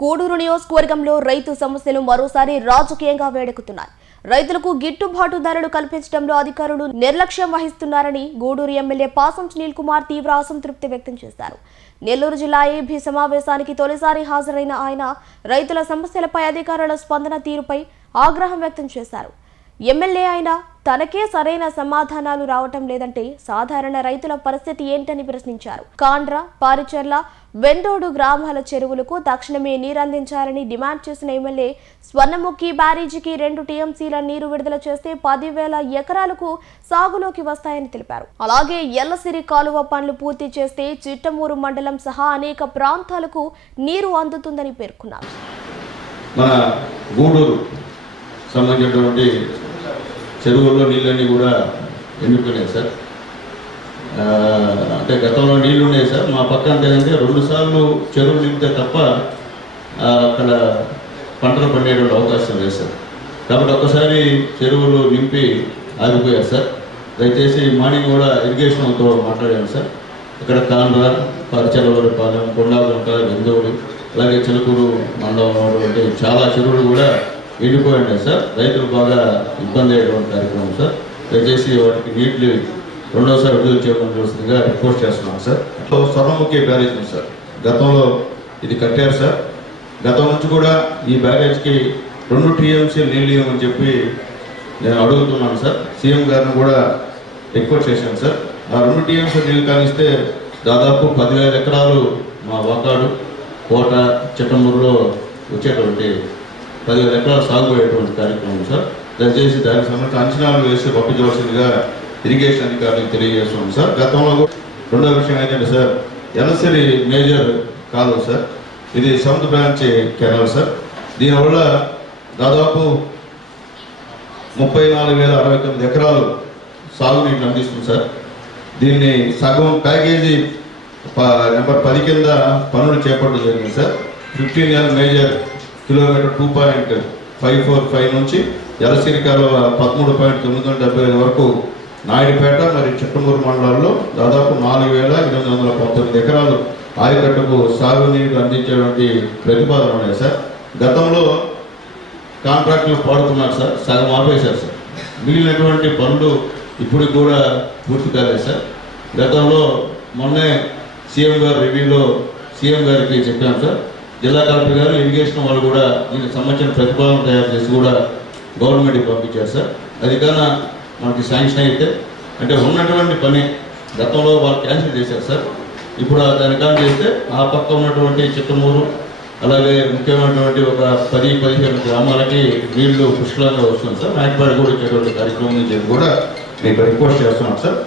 గూడూరు నియోజకవర్గంలో రైతు సమస్యలు మరోసారి రాజకీయంగా వేడెక్కుతున్నాయి. రైతులకు గిట్టుబాటు ధరలు కల్పించడంలో అధికారులు నిర్లక్ష్యం వహిస్తున్నారని గూడూరు ఎమ్మెల్యే పాసం సునీల్ కుమార్ తీవ్ర అసంతృప్తి వ్యక్తం చేశారు. నెల్లూరు జిల్లా ఏబీ సమావేశానికి తొలిసారి హాజరైన ఆయన రైతుల సమస్యలపై అధికారుల స్పందన తీరుపై ఆగ్రహం వ్యక్తం చేశారు. ఎమ్మెల్యే అయినా తనకే సరైన సమాధానాలు రావటం లేదంటే సాధారణ రైతుల పరిస్థితి ఏంటని ప్రశ్నించారు. కాండ్ర, పారిచర్ల, వెండోడు గ్రామాల చెరువులకు తక్షణమే నీరందించాలని డిమాండ్ చేసిన ఎమ్మెల్యే స్వర్ణముఖి బ్యారేజీకి 2 టీఎంసీల నీరు విడుదల చేస్తే 10,000 ఎకరాలకు సాగులోకి వస్తాయని తెలిపారు. అలాగే ఎల్లసిరి కాలువ పనులు పూర్తి చేస్తే చిట్టమూరు మండలం సహా అనేక ప్రాంతాలకు నీరు అందుతుందని పేర్కొన్నారు. మన గూడూరు సంబంధించినటువంటి చెరువుల్లో నీళ్ళన్నీ కూడా ఎండిపోయినాయి సార్. అంటే గతంలో నీళ్ళు ఉన్నాయి సార్. మా పక్క అంటే 2 సార్లు చెరువు నింపితే తప్ప అక్కడ పంటలు పండేటువంటి అవకాశం లేదు సార్. కాబట్టి ఒక్కసారి చెరువులు నింపి ఆగిపోయారు సార్. దయచేసి మార్నింగ్ కూడా ఇరిగేషన్తో మాట్లాడాను సార్. ఇక్కడ కాండ్ర, పరిచలవరపాలెం, కొండాగుంట, వెందోడు, అలాగే చిలుకూరు మండలంలో చాలా చెరువులు కూడా ఎండిపోయాయి సార్. రైతులు బాగా ఇబ్బంది అయ్యేటువంటి కార్యక్రమం సార్. దయచేసి వాటికి నీళ్లు రెండోసారి విడుదల చేయవలసిందిగా రిక్వెస్ట్ చేస్తున్నాం సార్. స్వర్ణముఖి బ్యారేజ్ సార్, గతంలో ఇది కట్టారు సార్. గతం నుంచి కూడా ఈ బ్యారేజ్కి 2 టీఎంసీ నీళ్ళు ఇవ్వమని చెప్పి నేను అడుగుతున్నాను సార్. సీఎం గారిని కూడా రిక్వెస్ట్ చేశాను సార్. ఆ 2 టీఎంసీ నీళ్ళు కానిస్తే దాదాపు 10,000 ఎకరాలు మా వాకాడు, కోట, చిట్టమూరులో వచ్చేటువంటి 10,000 ఎకరాలు సాగుపోయేటువంటి కార్యక్రమం సార్. దయచేసి దానికి సంబంధించిన అంచనాలు వేసి పంపించవలసిందిగా ఇరిగేషన్ అధికారులకు తెలియజేస్తున్నాం సార్. గతంలో రెండో విషయం ఏంటంటే సార్, ఎలసిరి మేజర్ కాలువ సార్, ఇది 7th బ్రాంచ్ కెనాల్ సార్. దీనివల్ల దాదాపు 34,069 ఎకరాలు సాగునీటిని అందిస్తుంది సార్. దీన్ని సగం ప్యాకేజీ నెంబర్ 10 కింద పనులు చేపట్టడం జరిగింది సార్. 15L మేజర్ కిలోమీటర్ 2.545 నుంచి ఎలసిరికాలో 13.975 వరకు నాయుడుపేట మరియు చిట్టమూరు మండలాల్లో దాదాపు 4,819 ఎకరాలు ఆయకట్టుకు సాగునీరు అందించేటువంటి ప్రతిపాదన ఉన్నాయి సార్. గతంలో కాంట్రాక్టులు పాడుతున్నారు సార్, సగం ఆపేశారు సార్. మిగిలినటువంటి పనులు ఇప్పుడు కూడా పూర్తి కాలేదు సార్. గతంలో మొన్నే సీఎం గారు రివ్యూలో సీఎం గారికి చెప్పాను సార్. జిల్లా కలెక్టర్ గారు, ఇరిగేషన్ వాళ్ళు కూడా దీనికి సంబంధించిన ప్రతిపాదన తయారు చేసి కూడా గవర్నమెంట్కి పంపించారు సార్. అది కన్నా మనకి శాంక్షన్ అయితే అంటే ఉన్నటువంటి పని గతంలో వాళ్ళు క్యాన్సిల్ చేశారు సార్. ఇప్పుడు దాని కానీ చేస్తే ఆ పక్క ఉన్నటువంటి చిట్టమూరు, అలాగే ముఖ్యమైనటువంటి ఒక 10-15 గ్రామాలకి నీళ్లు పుష్కలంగా వస్తుంది సార్. నాయకపాడు కూడా ఇచ్చేటువంటి కార్యక్రమం నుంచి కూడా మీకు రిక్వెస్ట్ చేస్తున్నాం సార్.